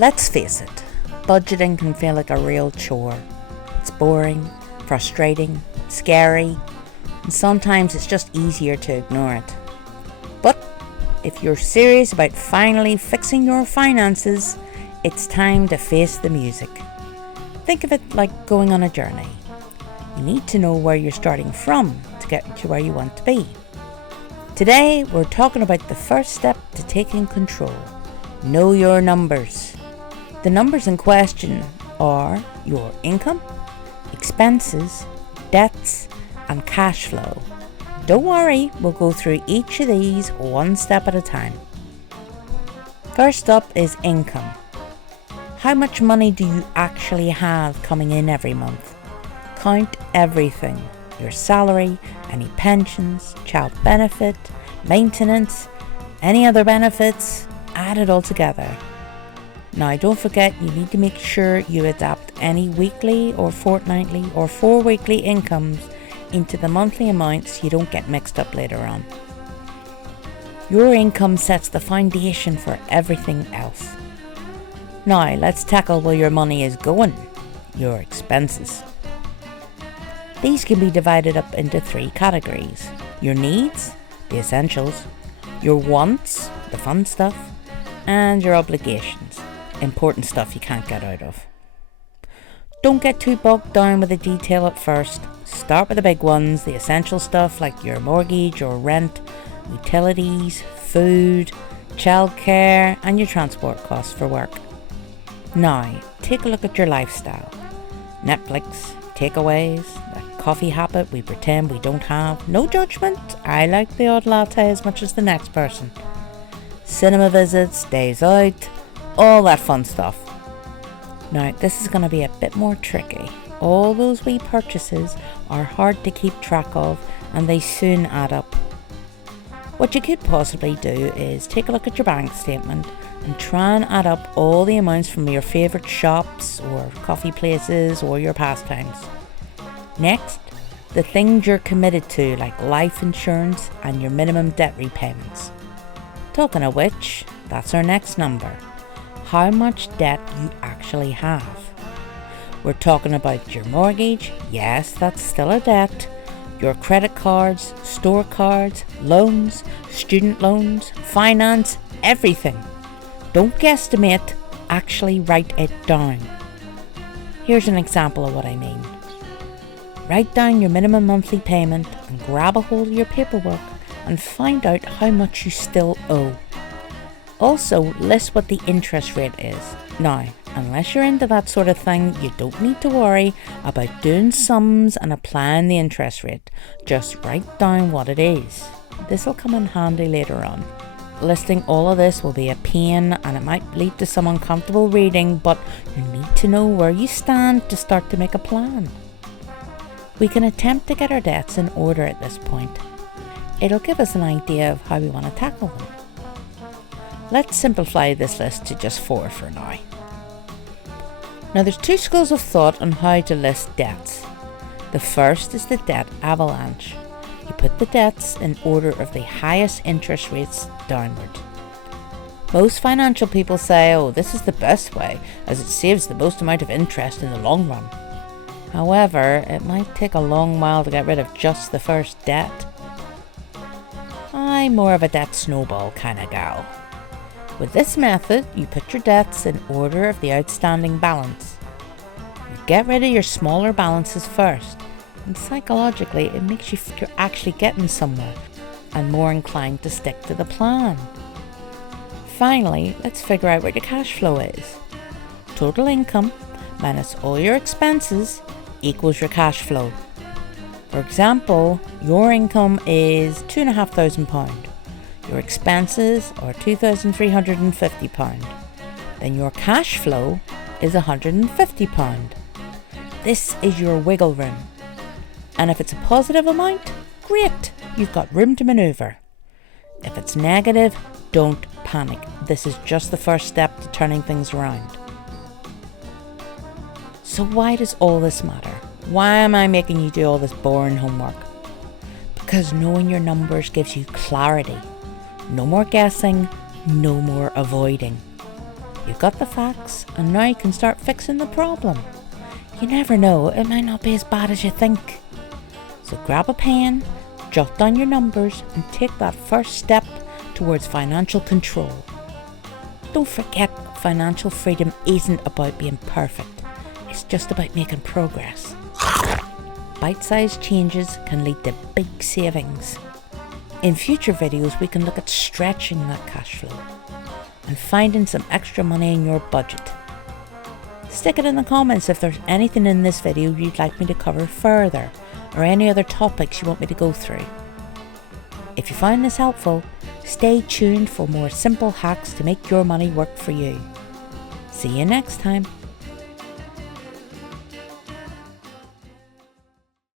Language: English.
Let's face it, budgeting can feel like a real chore. It's boring, frustrating, scary, and sometimes it's just easier to ignore it. But if you're serious about finally fixing your finances, it's time to face the music. Think of it like going on a journey. You need to know where you're starting from to get to where you want to be. Today, we're talking about the first step to taking control. Know your numbers. The numbers in question are your income, expenses, debts, and cash flow. Don't worry, we'll go through each of these one step at a time. First up is income. How much money do you actually have coming in every month? Count everything. Your salary, any pensions, child benefit, maintenance, any other benefits, add it all together. Now don't forget, you need to make sure you adapt any weekly or fortnightly or 4-weekly incomes into the monthly amounts so you don't get mixed up later on. Your income sets the foundation for everything else. Now let's tackle where your money is going, your expenses. These can be divided up into 3 categories. Your needs, the essentials, your wants, the fun stuff, and your obligations, important stuff you can't get out of. Don't get too bogged down with the detail at first. Start with the big ones, the essential stuff like your mortgage or rent, utilities, food, childcare, and your transport costs for work. Now, take a look at your lifestyle. Netflix, takeaways, that coffee habit we pretend we don't have. No judgment, I like the odd latte as much as the next person. Cinema visits, days out, all that fun stuff. Now, this is going to be a bit more tricky. All those wee purchases are hard to keep track of and they soon add up. What you could possibly do is take a look at your bank statement and try and add up all the amounts from your favourite shops or coffee places or your pastimes. Next, the things you're committed to like life insurance and your minimum debt repayments. Talking of which, that's our next number. How much debt you actually have. We're talking about your mortgage, yes, that's still a debt, your credit cards, store cards, loans, student loans, finance, everything. Don't guesstimate, actually write it down. Here's an example of what I mean. Write down your minimum monthly payment and grab a hold of your paperwork and find out how much you still owe. Also, list what the interest rate is. Now, unless you're into that sort of thing, you don't need to worry about doing sums and applying the interest rate. Just write down what it is. This will come in handy later on. Listing all of this will be a pain and it might lead to some uncomfortable reading, but you need to know where you stand to start to make a plan. We can attempt to get our debts in order at this point. It'll give us an idea of how we want to tackle them. Let's simplify this list to just 4 for now. Now there's 2 schools of thought on how to list debts. The first is the debt avalanche. You put the debts in order of the highest interest rates downward. Most financial people say, oh, this is the best way as it saves the most amount of interest in the long run. However, it might take a long while to get rid of just the first debt. I'm more of a debt snowball kind of gal. With this method, you put your debts in order of the outstanding balance. You get rid of your smaller balances first, and psychologically it makes you feel you're actually getting somewhere and more inclined to stick to the plan. Finally, let's figure out what your cash flow is. Total income minus all your expenses equals your cash flow. For example, your income is £2,500. Your expenses are £2,350. Then your cash flow is £150. This is your wiggle room. And if it's a positive amount, great, you've got room to manoeuvre. If it's negative, don't panic. This is just the first step to turning things around. So why does all this matter? Why am I making you do all this boring homework? Because knowing your numbers gives you clarity. No more guessing, no more avoiding. You've got the facts, and now you can start fixing the problem. You never know, it might not be as bad as you think. So grab a pen, jot down your numbers, and take that first step towards financial control. Don't forget, financial freedom isn't about being perfect. It's just about making progress. Bite-sized changes can lead to big savings. In future videos, we can look at stretching that cash flow and finding some extra money in your budget. Stick it in the comments if there's anything in this video you'd like me to cover further, or any other topics you want me to go through. If you find this helpful, stay tuned for more simple hacks to make your money work for you. See you next time.